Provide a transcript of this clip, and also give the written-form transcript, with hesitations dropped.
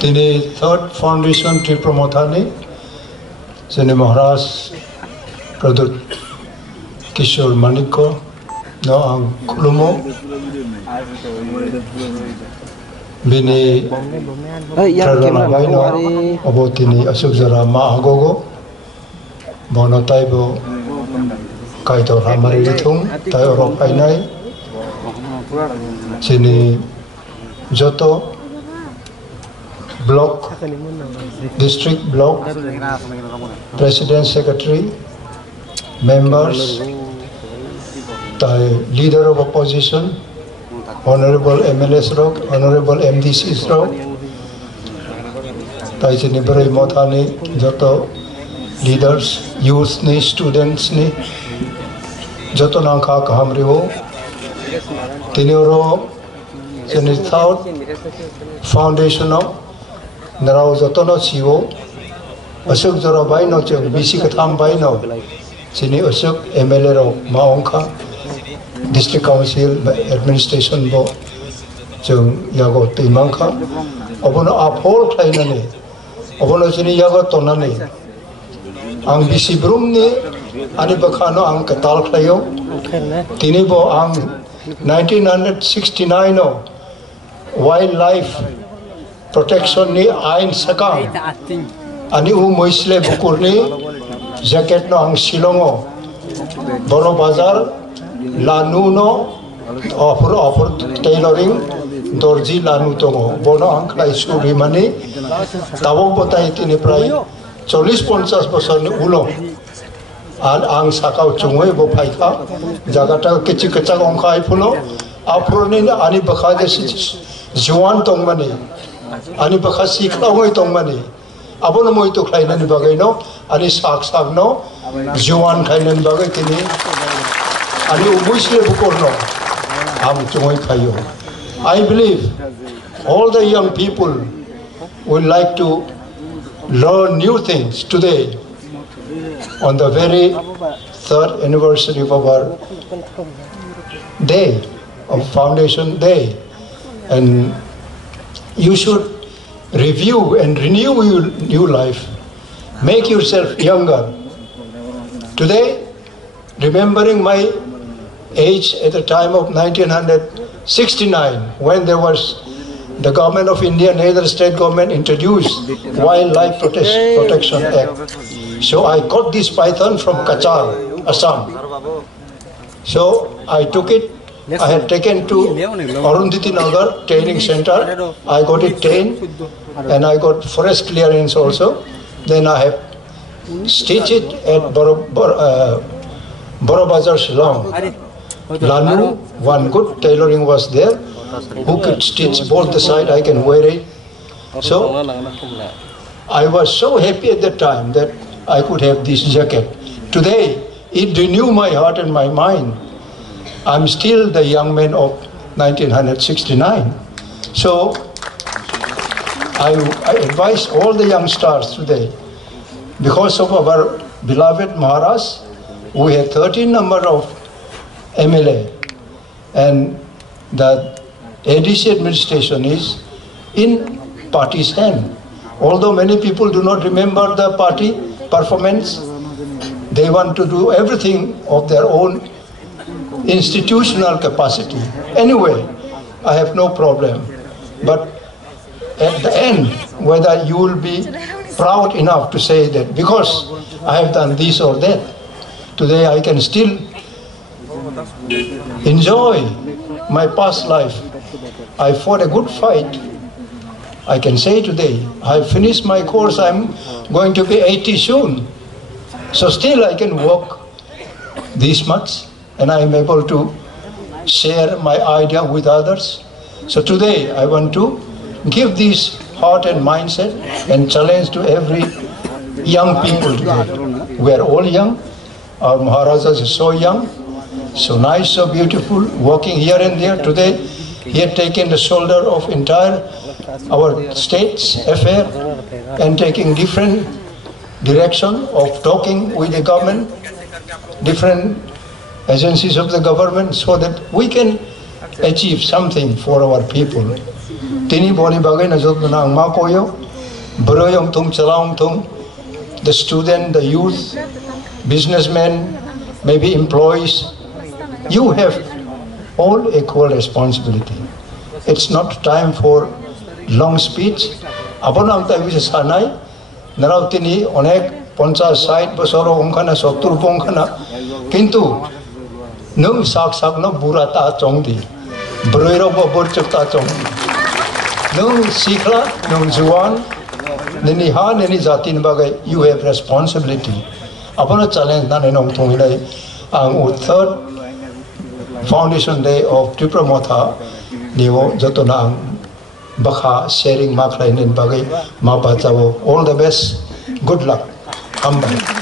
tini third foundation Tripromothani, Sini Maharaj, Pradut Kishore Maniko, no ang Kulumo, Bini Pradana Vaino, Obotini Asukzara Maagogo, Bono Taibo, Kaito Ramaritung, Tayo Painai, Sini Joto, Block, District Block, President Secretary, members, the Leader of Opposition, Honorable MLS Rock, Honorable MDC Rock, Tai Sinibari Mothani, Joto leaders, youth ni, students ni, Joto Nangka Kahamriwo, Tinioro, Sini South, Foundation of Narao Jotono Chiwo, Asuk Jora Baino, BC Katam Baino, Sini Asuk, MLA Ro Maongka, District Council Administration Bo, Jung Yago Timangka, Obono Apol Klainani, Obono Sini Yago Tonani, Ang BC Brum ni, Anibakano Ang Katal Klayo, Tinibo Ang 1969 Wildlife Protection ni Ain Sakang, Ani Mosle bukur ni, jacket no Ang Silongo, Boro Bazar, Lanu no, offer tailoring, Dorji Lanu Tongo, Bono Ang Klaisu Rimani, Tawong Potai Tini Prai, 40-50 bosor ni Ulo, Ang Sakau Chomui Bo phai ka, Jagata Kichi Kachak Ongkai Pulo, Apro ni Ani Bakade Juan Tongmani, Ani Bakha sikla Hoi Tongmani, Abono Moi to Klainan Bagay Ani Sak no, Juan Kainan Bagay Tini, Ani Mosle bukur no, Am Chomui Kayo. I believe all the young people would like to learn new things today on the very third anniversary of our day, of Foundation Day. And you should review and renew your new life. Make yourself younger. Today, remembering my age at the time of 1969, when there was the government of India, neither state government introduced Wildlife Protection Act. So I got this python from Kachar, Assam. So I took it. I had taken to Arundhati Nagar training center. I got it trained and I got forest clearance also. Then I have stitched it at Boro Bazar Shillong. Lanu, one good tailoring was there. Who could stitch both the side, I can wear it. So I was so happy at that time that I could have this jacket. Today, it renewed my heart and my mind. I'm still the young man of 1969. So I advise all the young stars today, because of our beloved Maharaj, we have 13 number of MLA, and the ADC administration is in party's hand. Although many people do not remember the party performance, they want to do everything of their own institutional capacity. Anyway, I have no problem. But at the end, whether you will be proud enough to say that because I have done this or that, today I can still enjoy my past life. I fought a good fight. I can say today, I finished my course, I'm going to be 80 soon. So still I can walk this much and I am able to share my idea with others. So today I want to give this heart and mindset and challenge to every young people today. We are all young. Our Maharajas is so young, so nice, so beautiful, walking here and there. Today he had taken the shoulder of entire our state's affair and taking different direction of talking with the government, different agencies of the government, so that we can achieve something for our people. tini boni bagai na jot na ang makoyo, broyong tung chalong tung, the student, the youth, businessmen, maybe employees, you have all equal responsibility. It's not time for long speech. Apon ang tayo sa sanay, naraw tini onek 50-60 bosoro ongkana 70 ongkana, kintu nung sak no burata chongdi, broiro babor chukta chongdi, nung sikla, nung juan, nini ha nini jatin bagay, you have responsibility. Apon challenge na ninong tungilay ang third Foundation Day of Tripura Motha niyo joto na ang baka sharing maklainin bagay mapachawo. All the best. Good luck. Ambay.